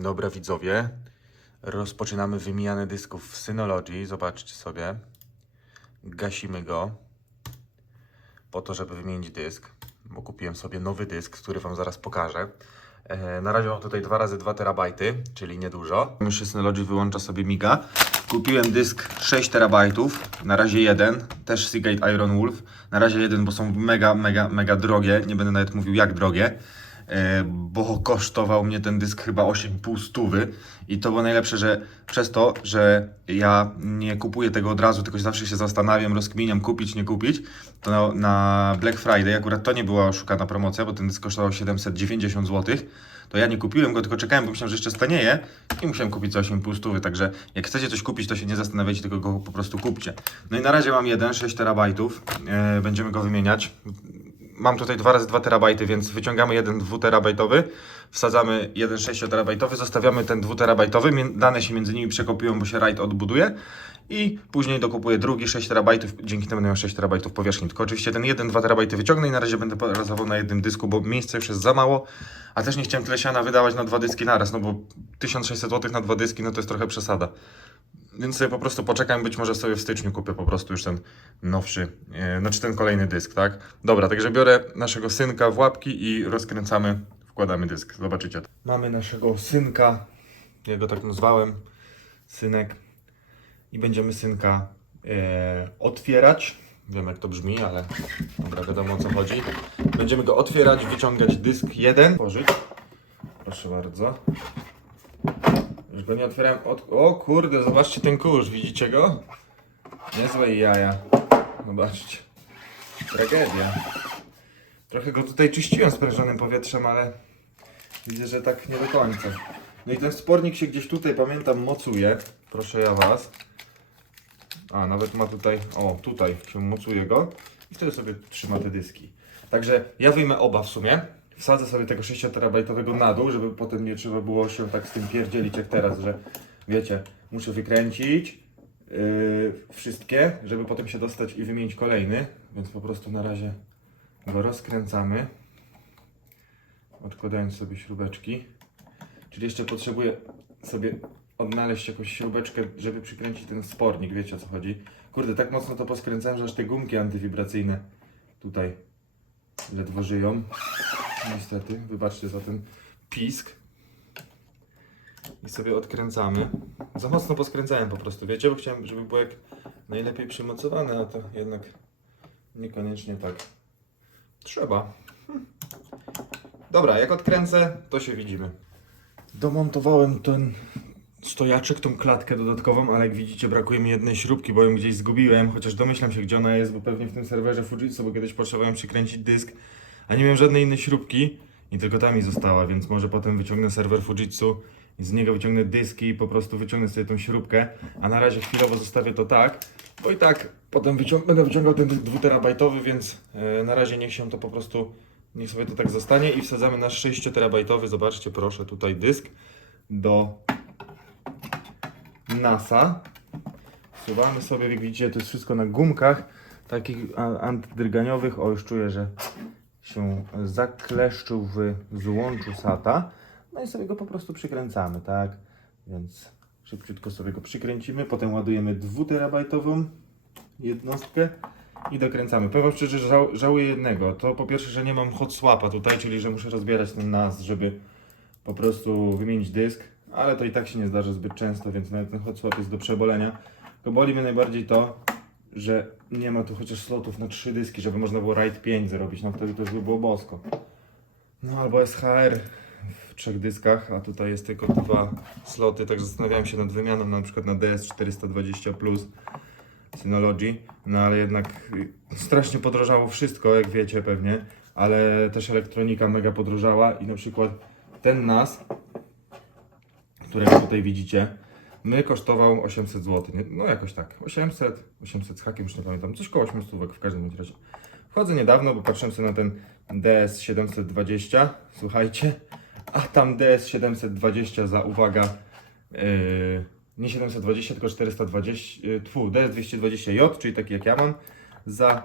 Dobra widzowie, rozpoczynamy wymianę dysków w Synology. Zobaczcie sobie. Gasimy go po to, żeby wymienić dysk, bo kupiłem sobie nowy dysk, który Wam zaraz pokażę. E, na razie mam tutaj 2 razy 2 terabajty, czyli niedużo. Się Synology wyłącza sobie miga. Kupiłem dysk 6 terabajtów, na razie jeden, też Seagate Iron Wolf. Na razie jeden, bo są mega, mega, mega drogie. Nie będę nawet mówił jak drogie. E, bo kosztował mnie ten dysk chyba 8,5 stówy. I to było najlepsze, że przez to, że ja nie kupuję tego od razu, tylko zawsze się zastanawiam, rozkminiam kupić, nie kupić, to na, na Black Friday akurat to nie była oszukana promocja, bo ten dysk kosztował 790 zł, to ja nie kupiłem go, tylko czekałem, bo myślałem, że jeszcze stanieje i musiałem kupić za 8,5 stówy, także jak chcecie coś kupić, to się nie zastanawiajcie, tylko go po prostu kupcie. No i na razie mam jeden, 6 terabajtów, e, będziemy go wymieniać mam tutaj 2 razy 2 terabajty, więc wyciągamy jeden 2 terabajtowy, wsadzamy jeden 6 terabajtowy, zostawiamy ten 2 terabajtowy, dane się między nimi przekopiują, bo się RAID odbuduje i później dokupuję drugi 6 terabajtów, dzięki temu będę miał 6 terabajtów powierzchni. Tylko oczywiście ten 1-2 terabajty wyciągnę i na razie będę bazował na jednym dysku, bo miejsca już jest za mało, a też nie chciałem tyle siana wydawać na dwa dyski naraz, no bo 1600 zł na dwa dyski, no to jest trochę przesada. Więc sobie po prostu poczekam, być może sobie w styczniu kupię po prostu już ten nowszy, e, znaczy ten kolejny dysk, tak? Dobra, także biorę naszego synka w łapki i rozkręcamy, wkładamy dysk, zobaczycie. Mamy naszego synka, ja go tak nazwałem, synek i będziemy synka e, otwierać. Wiem jak to brzmi, ale dobra, wiadomo o co chodzi. Będziemy go otwierać, wyciągać dysk jeden, tworzyć. Proszę bardzo. Nie otwierałem od... O kurde, zobaczcie ten kurz, widzicie go? Niezłe jaja. Zobaczcie. Tragedia. Trochę go tutaj czyściłem sprężonym powietrzem, ale widzę, że tak nie do końca. No i ten spornik się gdzieś tutaj, pamiętam, mocuje. Proszę ja was. A, nawet ma tutaj, o, tutaj się mocuje go i wtedy sobie trzyma te dyski. Także ja wyjmę oba w sumie. Wsadzę sobie tego 6 terabajtowego na dół, żeby potem nie trzeba było się tak z tym pierdzielić jak teraz, że wiecie, muszę wykręcić yy, wszystkie, żeby potem się dostać i wymienić kolejny. Więc po prostu na razie go rozkręcamy. Odkładając sobie śrubeczki. Czyli jeszcze potrzebuję sobie odnaleźć jakąś śrubeczkę, żeby przykręcić ten spornik, wiecie o co chodzi. Kurde, tak mocno to poskręcałem, że aż te gumki antywibracyjne tutaj ledwo żyją. Niestety, wybaczcie za ten pisk. I sobie odkręcamy. Za mocno poskręcałem po prostu, wiecie, bo chciałem, żeby było jak najlepiej przymocowane, a to jednak niekoniecznie tak trzeba. Dobra, jak odkręcę, to się widzimy. Domontowałem ten stojaczek, tą klatkę dodatkową, ale jak widzicie brakuje mi jednej śrubki, bo ją gdzieś zgubiłem, chociaż domyślam się gdzie ona jest, bo pewnie w tym serwerze Fujitsu, bo kiedyś potrzebowałem przykręcić dysk, a nie miałem żadnej innej śrubki i tylko ta mi została, więc może potem wyciągnę serwer Fujitsu i z niego wyciągnę dyski i po prostu wyciągnę sobie tą śrubkę, a na razie chwilowo zostawię to tak, bo i tak potem wyciąg będę wyciągał ten 2 terabajtowy, więc e, na razie niech się to po prostu, niech sobie to tak zostanie i wsadzamy nasz 6 terabajtowy, zobaczcie proszę tutaj dysk do NASA. Wsuwamy sobie, jak widzicie, to jest wszystko na gumkach takich antydrganiowych. O, już czuję, że się zakleszczył w złączu SATA. No i sobie go po prostu przykręcamy, tak? Więc szybciutko sobie go przykręcimy, potem ładujemy 2 terabajtową jednostkę i dokręcamy. Powiem szczerze, że żał, żałuję jednego. To po pierwsze, że nie mam hot swapa tutaj, czyli że muszę rozbierać ten NAS, żeby po prostu wymienić dysk, ale to i tak się nie zdarza zbyt często, więc nawet ten hot swap jest do przebolenia. To boli mnie najbardziej to, że nie ma tu chociaż slotów na trzy dyski, żeby można było RAID 5 zrobić, no wtedy to już by było bosko. No albo SHR w trzech dyskach, a tutaj jest tylko dwa sloty, także zastanawiałem się nad wymianą na przykład na DS420 Plus Synology, no ale jednak y, strasznie podrożało wszystko, jak wiecie pewnie, ale też elektronika mega podrożała i na przykład ten NAS, którego tutaj widzicie, my kosztował 800 zł. Nie? No jakoś tak. 800, 800 z hakiem, już nie pamiętam. Coś koło 800 w każdym razie. Wchodzę niedawno, bo patrzyłem sobie na ten DS720, słuchajcie, a tam DS720 za, uwaga, yy, nie 720, tylko 420, yy, tfu, DS220J, czyli taki jak ja mam, za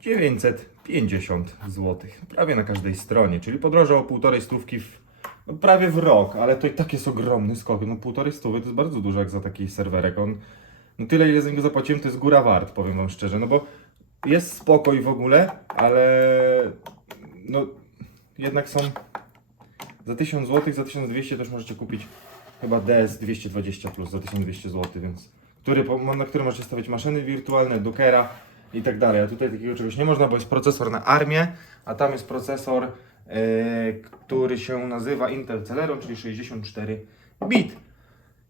950 zł. Prawie na każdej stronie, czyli podrożał półtorej stówki w no, prawie w rok, ale to i tak jest ogromny skok. No półtorej stówy to jest bardzo dużo jak za taki serwerek. On, no tyle ile za niego zapłaciłem to jest góra wart, powiem wam szczerze, no bo jest spokój w ogóle, ale no jednak są za 1000 zł, za 1200 też możecie kupić chyba DS 220 plus za 1200 zł, więc który, na którym możecie stawiać maszyny wirtualne, Dockera i tak dalej. A tutaj takiego czegoś nie można, bo jest procesor na armię, a tam jest procesor, który się nazywa Intel Celeron, czyli 64 bit.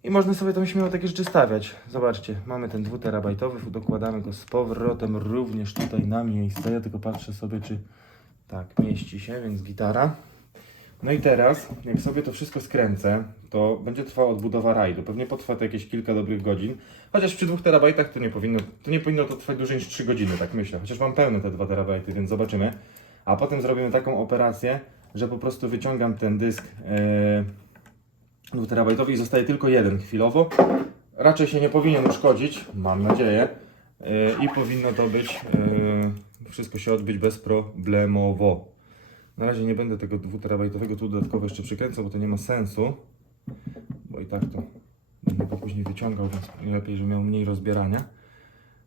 I można sobie tam śmiało takie rzeczy stawiać. Zobaczcie, mamy ten 2 terabajtowy, dokładamy go z powrotem również tutaj na miejsce. Ja tylko patrzę sobie, czy tak, mieści się, więc gitara. No i teraz, jak sobie to wszystko skręcę, to będzie trwała odbudowa rajdu. Pewnie potrwa to jakieś kilka dobrych godzin. Chociaż przy 2 terabajtach to nie powinno, to nie powinno to trwać dłużej niż 3 godziny, tak myślę. Chociaż mam pełne te 2 terabajty, więc zobaczymy. A potem zrobimy taką operację, że po prostu wyciągam ten dysk yy, 2 terabajtowy i zostaje tylko jeden chwilowo. Raczej się nie powinien uszkodzić, mam nadzieję. Yy, I powinno to być, yy, wszystko się odbyć bezproblemowo. Na razie nie będę tego 2 terabajtowego tu dodatkowo jeszcze przykręcał, bo to nie ma sensu. Bo i tak to będę go później wyciągał, więc lepiej, żeby miał mniej rozbierania.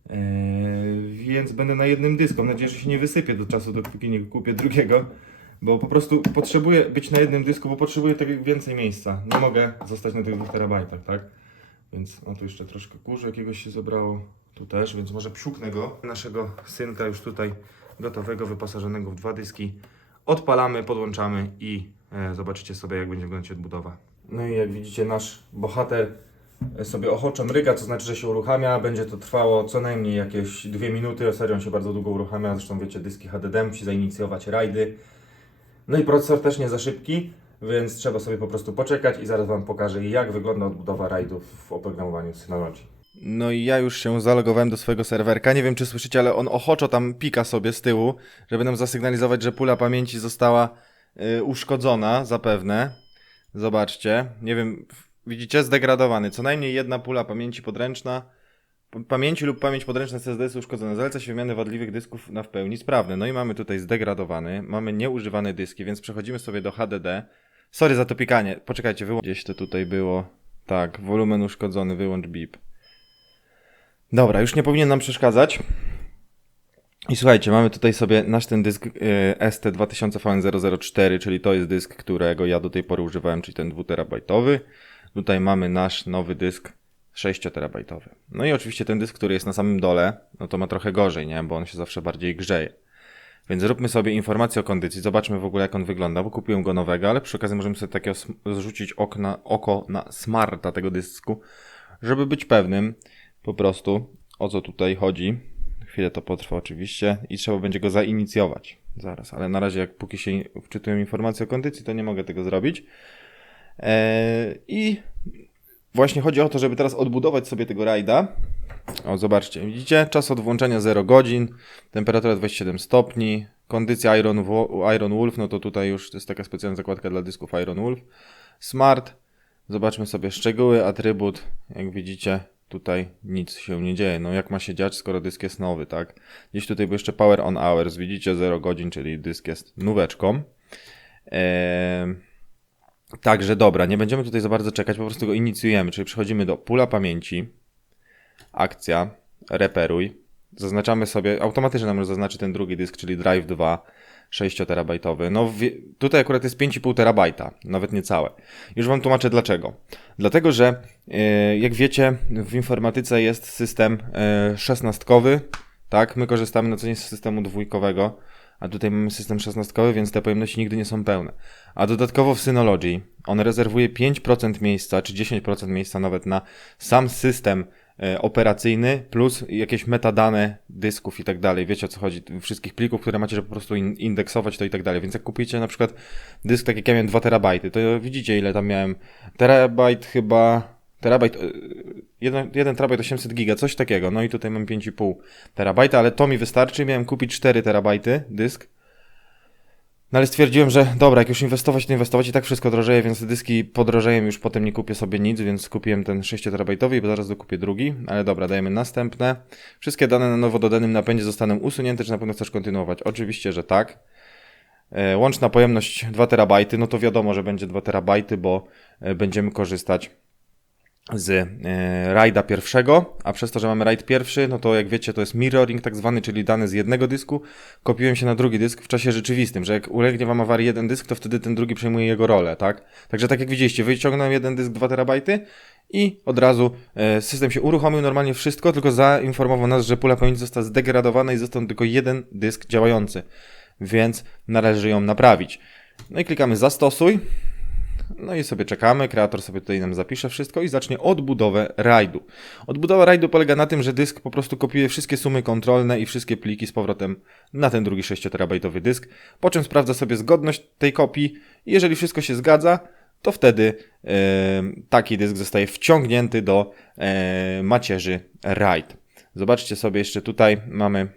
Eee, więc będę na jednym dysku. Mam nadzieję, że się nie wysypie do czasu, dopóki nie kupię drugiego. Bo po prostu potrzebuję być na jednym dysku, bo potrzebuję tak więcej miejsca. Nie mogę zostać na tych 2 terabajtach, tak? Więc no tu jeszcze troszkę kurzu jakiegoś się zebrało. Tu też, więc może psiuknę go. Naszego synka już tutaj gotowego, wyposażonego w dwa dyski. Odpalamy, podłączamy i e, zobaczycie sobie jak będzie wyglądać odbudowa. No i jak widzicie nasz bohater sobie ochoczo mryga, to znaczy, że się uruchamia. Będzie to trwało co najmniej jakieś dwie minuty. Serio się bardzo długo uruchamia. Zresztą wiecie, dyski HDD musi zainicjować rajdy. No i procesor też nie za szybki, więc trzeba sobie po prostu poczekać i zaraz Wam pokażę jak wygląda odbudowa rajdów w oprogramowaniu Synology. No i ja już się zalogowałem do swojego serwerka. Nie wiem, czy słyszycie, ale on ochoczo tam pika sobie z tyłu, żeby nam zasygnalizować, że pula pamięci została y, uszkodzona, zapewne. Zobaczcie. Nie wiem, widzicie, zdegradowany. Co najmniej jedna pula pamięci podręczna, pamięci lub pamięć podręczna jest uszkodzona. Zaleca się wymianę wadliwych dysków na w pełni sprawne. No i mamy tutaj zdegradowany, mamy nieużywane dyski, więc przechodzimy sobie do HDD. Sorry za to pikanie. Poczekajcie, wyłącz. Gdzieś to tutaj było. Tak, wolumen uszkodzony, wyłącz bip. Dobra, już nie powinien nam przeszkadzać. I słuchajcie, mamy tutaj sobie nasz ten dysk y, ST2000VN004, czyli to jest dysk, którego ja do tej pory używałem, czyli ten 2 terabajtowy. Tutaj mamy nasz nowy dysk 6 terabajtowy. No i oczywiście ten dysk, który jest na samym dole, no to ma trochę gorzej, nie? Bo on się zawsze bardziej grzeje. Więc zróbmy sobie informację o kondycji, zobaczmy w ogóle jak on wygląda, bo kupiłem go nowego, ale przy okazji możemy sobie takiego zrzucić okna, oko na smarta tego dysku, żeby być pewnym po prostu o co tutaj chodzi. Chwilę to potrwa oczywiście i trzeba będzie go zainicjować zaraz, ale na razie jak póki się wczytuję informacje o kondycji, to nie mogę tego zrobić. Eee, I właśnie chodzi o to, żeby teraz odbudować sobie tego rajda. O, zobaczcie, widzicie? Czas od włączenia 0 godzin, temperatura 27 stopni, kondycja Iron, Iron Wolf, no to tutaj już jest taka specjalna zakładka dla dysków Iron Wolf. Smart, zobaczmy sobie szczegóły, atrybut, jak widzicie, tutaj nic się nie dzieje. No jak ma się dziać, skoro dysk jest nowy, tak? Gdzieś tutaj był jeszcze Power on Hours, widzicie 0 godzin, czyli dysk jest nóweczką. Eee, także dobra, nie będziemy tutaj za bardzo czekać, po prostu go inicjujemy, czyli przechodzimy do pula pamięci, akcja, reperuj. Zaznaczamy sobie, automatycznie nam już zaznaczy ten drugi dysk, czyli Drive 2, 6 terabajtowy. No wie- tutaj akurat jest 5,5 terabajta, nawet niecałe. Już Wam tłumaczę dlaczego. Dlatego, że e, jak wiecie, w informatyce jest system e, szesnastkowy, tak? My korzystamy na co dzień z systemu dwójkowego, a tutaj mamy system szesnastkowy, więc te pojemności nigdy nie są pełne. A dodatkowo w Synology on rezerwuje 5% miejsca, czy 10% miejsca nawet na sam system e, operacyjny, plus jakieś metadane dysków i tak dalej. Wiecie o co chodzi? Wszystkich plików, które macie, żeby po prostu in- indeksować to i tak dalej. Więc jak kupicie na przykład dysk, tak jak ja miałem 2 terabajty, to widzicie ile tam miałem. Terabajt chyba. Terabajt. 1 terabajt 800 giga, coś takiego. No i tutaj mam 5,5 terabajta, ale to mi wystarczy. Miałem kupić 4 terabajty dysk. No ale stwierdziłem, że dobra, jak już inwestować, to inwestować i tak wszystko drożeje, więc dyski podrożeją, już potem nie kupię sobie nic, więc kupiłem ten 6 terabajtowy i zaraz dokupię drugi. Ale dobra, dajemy następne. Wszystkie dane na nowo dodanym napędzie zostaną usunięte, czy na pewno chcesz kontynuować? Oczywiście, że tak. E, Łączna pojemność 2 terabajty, no to wiadomo, że będzie 2 terabajty, bo e, będziemy korzystać z e, RAIDa pierwszego, a przez to, że mamy RAID pierwszy, no to jak wiecie, to jest mirroring tak zwany, czyli dane z jednego dysku kopiują się na drugi dysk w czasie rzeczywistym, że jak ulegnie wam awarii jeden dysk, to wtedy ten drugi przejmuje jego rolę, tak? Także tak jak widzieliście, wyciągnąłem jeden dysk 2 terabajty i od razu e, system się uruchomił normalnie wszystko, tylko zainformował nas, że pula pamięci została zdegradowana i został tylko jeden dysk działający, więc należy ją naprawić. No i klikamy zastosuj. No i sobie czekamy, kreator sobie tutaj nam zapisze wszystko i zacznie odbudowę RAIDu. Odbudowa RAIDu polega na tym, że dysk po prostu kopiuje wszystkie sumy kontrolne i wszystkie pliki z powrotem na ten drugi 6-terabajtowy dysk, po czym sprawdza sobie zgodność tej kopii i jeżeli wszystko się zgadza, to wtedy e, taki dysk zostaje wciągnięty do e, macierzy RAID. Zobaczcie sobie jeszcze tutaj mamy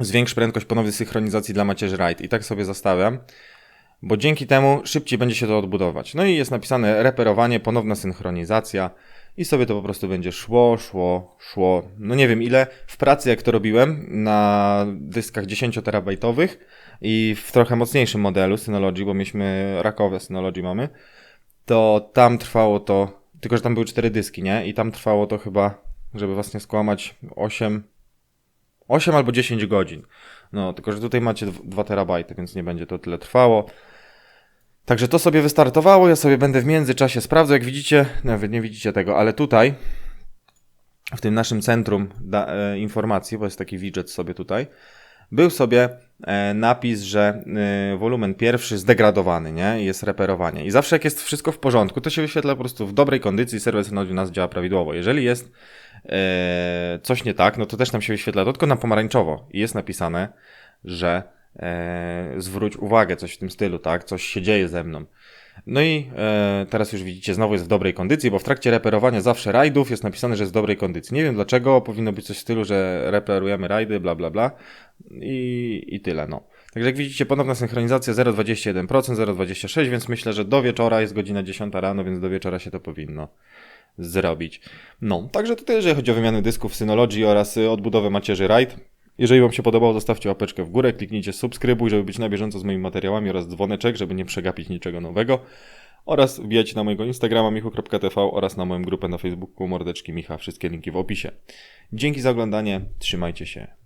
zwiększ prędkość ponownej synchronizacji dla macierzy RAID i tak sobie zostawiam bo dzięki temu szybciej będzie się to odbudować. No i jest napisane reperowanie, ponowna synchronizacja i sobie to po prostu będzie szło, szło, szło. No nie wiem ile w pracy jak to robiłem na dyskach 10 terabajtowych i w trochę mocniejszym modelu Synology, bo mieliśmy rakowe Synology mamy, to tam trwało to, tylko że tam były 4 dyski, nie? I tam trwało to chyba, żeby was nie skłamać, 8 8 albo 10 godzin. No, tylko że tutaj macie 2 terabajty, więc nie będzie to tyle trwało. Także to sobie wystartowało, ja sobie będę w międzyczasie sprawdzał, jak widzicie, nawet nie widzicie tego, ale tutaj w tym naszym centrum da, e, informacji, bo jest taki widget sobie tutaj, był sobie e, napis, że e, wolumen pierwszy zdegradowany, nie? Jest reperowanie. I zawsze jak jest wszystko w porządku, to się wyświetla po prostu w dobrej kondycji, serwer u nas działa prawidłowo. Jeżeli jest e, coś nie tak, no to też nam się wyświetla tylko na pomarańczowo i jest napisane, że e, zwróć uwagę, coś w tym stylu, tak? Coś się dzieje ze mną. No i e, teraz już widzicie, znowu jest w dobrej kondycji, bo w trakcie reperowania zawsze rajdów jest napisane, że jest w dobrej kondycji. Nie wiem dlaczego, powinno być coś w stylu, że reperujemy rajdy, bla bla bla i, i tyle, no. Także jak widzicie, ponowna synchronizacja 0,21%, 0,26%, więc myślę, że do wieczora jest godzina 10 rano, więc do wieczora się to powinno zrobić. No, także tutaj jeżeli chodzi o wymianę dysków Synology oraz y, odbudowę macierzy RAID, jeżeli Wam się podobało, zostawcie łapeczkę w górę, kliknijcie subskrybuj, żeby być na bieżąco z moimi materiałami oraz dzwoneczek, żeby nie przegapić niczego nowego. Oraz wbijajcie na mojego Instagrama michu.tv oraz na moją grupę na Facebooku Mordeczki Micha. Wszystkie linki w opisie. Dzięki za oglądanie, trzymajcie się.